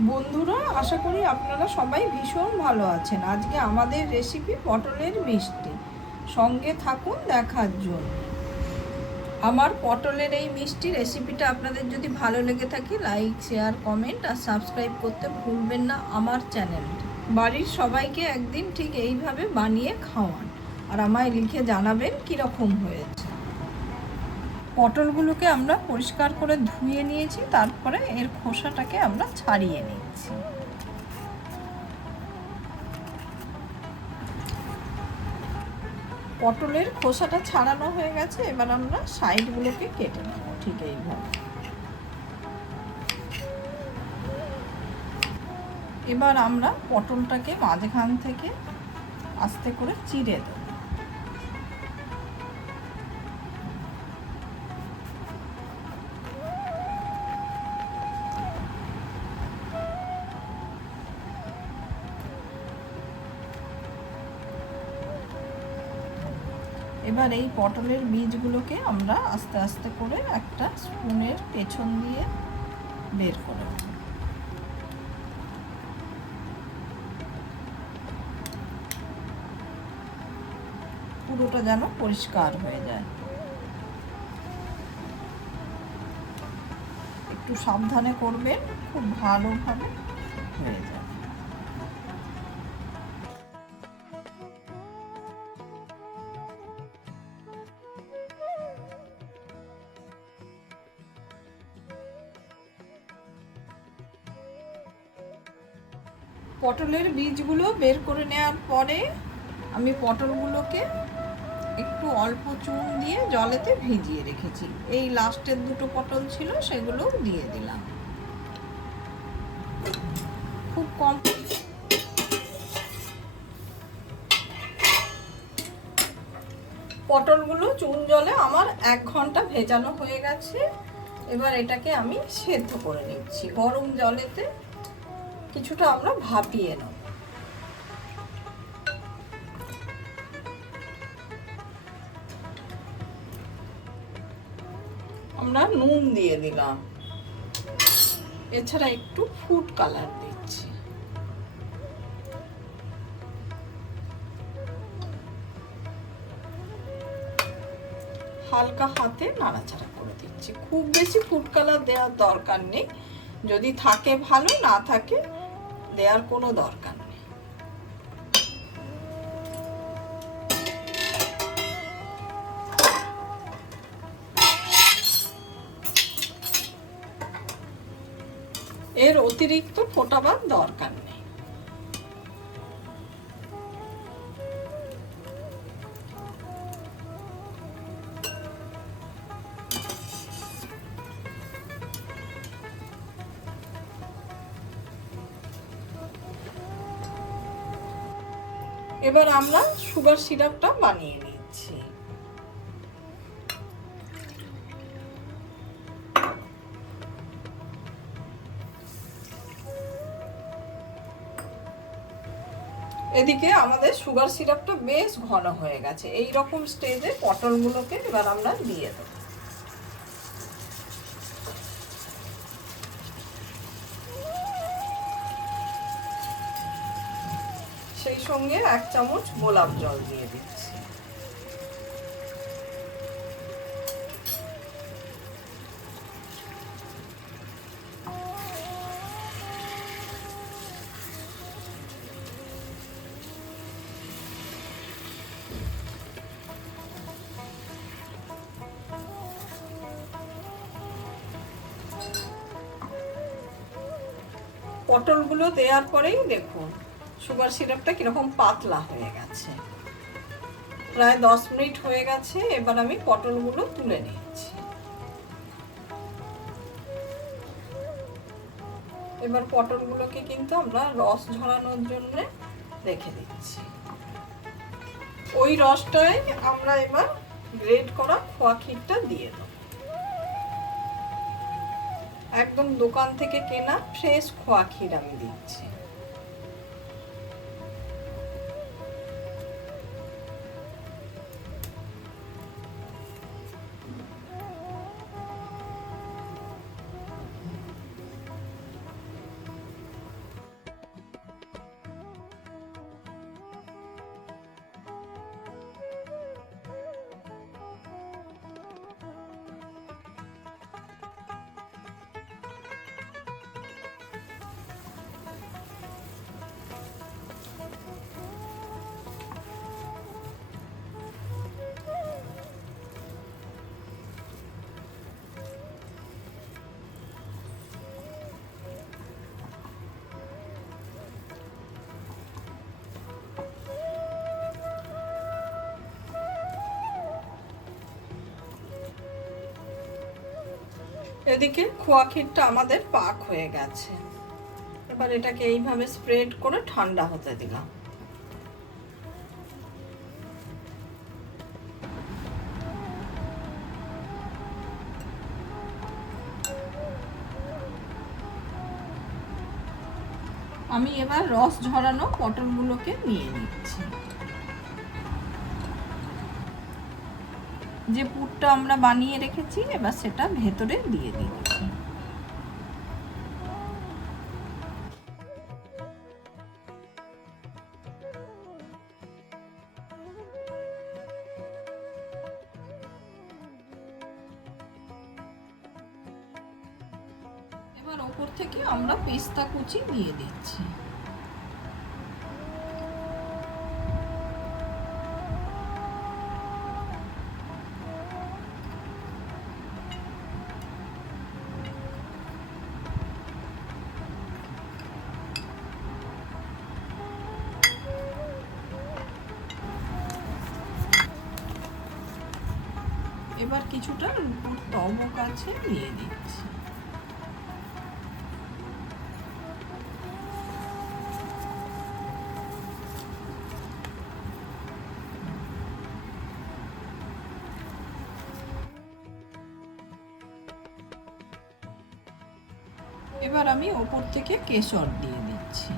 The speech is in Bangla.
বন্ধুরা, আশা করি আপনারা সবাই ভীষণ ভালো আছেন। আজকে আমাদের রেসিপি পটলের মিষ্টি। সঙ্গে থাকুন দেখার জন্য। আমার পটলের এই মিষ্টি রেসিপিটা আপনাদের যদি ভালো লেগে থাকে, লাইক, শেয়ার, কমেন্ট আর সাবস্ক্রাইব করতে ভুলবেন না আমার চ্যানেলটি। বাড়ির সবাইকে একদিন ঠিক এইভাবে বানিয়ে খাওয়ান আর আমায় লিখে জানাবেন কীরকম হয়েছে। পটলগুলোকে আমরা পরিষ্কার করে ধুয়ে নিয়েছি, তারপরে এর খোসাটাকে আমরা ছাড়িয়ে নিচ্ছি। পটলের খোসাটা ছাড়ানো হয়ে গেছে, এবার আমরা সাইডগুলোকে কেটে নেব ঠিক এইভাবে। এবার আমরা পটলটাকে মাঝখান থেকে আস্তে করে চিড়ে দেব। এবার এই পটলের বীজগুলোকে আমরা আস্তে আস্তে করে একটা স্পুনের পেছন দিয়ে বের করে নেব। পুরোটা যেন পরিষ্কার হয়ে যায়। একটু সাবধানে করবেন, খুব ভালোভাবে হয়ে যায়। পটলের বীজগুলো বের করে নেওয়ার পরে আমি পটলগুলোকে একটু অল্প চুন দিয়ে জলেতে ভিজিয়ে রেখেছি। এই লাস্টের দুটো পটল ছিল, সেগুলোও দিয়ে দিলাম। খুব কম পটলগুলো চুন জলে আমার 1 ঘন্টা ভেজানো হয়ে গেছে। এবার এটাকে আমি সেদ্ধ করে নিচ্ছি গরম জলেতে। কিছুটা আমরা ভাপিয়ে নেব। আমরা নুন দিয়ে দিলাম, এছাড়া একটু ফুড কালার দিচ্ছি। হালকা হাতে নাড়াচাড়া করে দিচ্ছি। খুব বেশি ফুড কালার দেওয়ার দরকার নেই, যদি থাকে ভালো, না থাকে দেওয়ার কোনো দরকার নেই। এর অতিরিক্ত ফোটাবার দরকার নেই। এবার আমরা সুগার সিরাপটা বানিয়ে নিচ্ছি। এদিকে আমাদের সুগার সিরাপটা বেশ ঘন হয়ে গেছে। এই রকম স্টেজে পটলগুলোকে এবার আমরা দিয়ে দেব। সেই সঙ্গে 1 চামচ গোলাপ জল দিয়ে দিচ্ছি। পটলগুলো দেওয়ার পরেই দেখুন সুগার সিরাপটা কিরকম পাতলা হয়ে গেছে। প্রায় 10 মিনিট হয়ে গেছে। এবার আমি পটলগুলো তুলে নিচ্ছি। এবার পটলগুলোকে কিন্তু আমরা রস ঝরানোর জন্য রেখে দিচ্ছি। ওই রসটাই আমরা এবার গ্রেট করা খোয়া ক্ষীরটা দিয়ে দেব। একদম দোকান থেকে কেনা ফ্রেশ খোয়া ক্ষীর আমি দিচ্ছি। এদিকে খোয়া ক্ষীরটা আমাদের পাক হয়ে গেছে। এবার এটাকে এইভাবে স্প্রেড করে ঠান্ডা হতে দিলাম। আমি এবার রস ঝরানো পটলগুলোকে নিয়ে নিচ্ছি। যে পুরটা আমরা বানিয়ে রেখেছি এবার সেটা ভেতরে দিয়ে দিচ্ছি। এবার ওপর থেকে আমরা পেস্তা কুচি দিয়ে দিচ্ছি। এবার কিছুটা রূপোর তবক আছে দিয়ে দিচ্ছি। এবার আমি ওপর থেকে কেশর দিয়ে দিচ্ছি।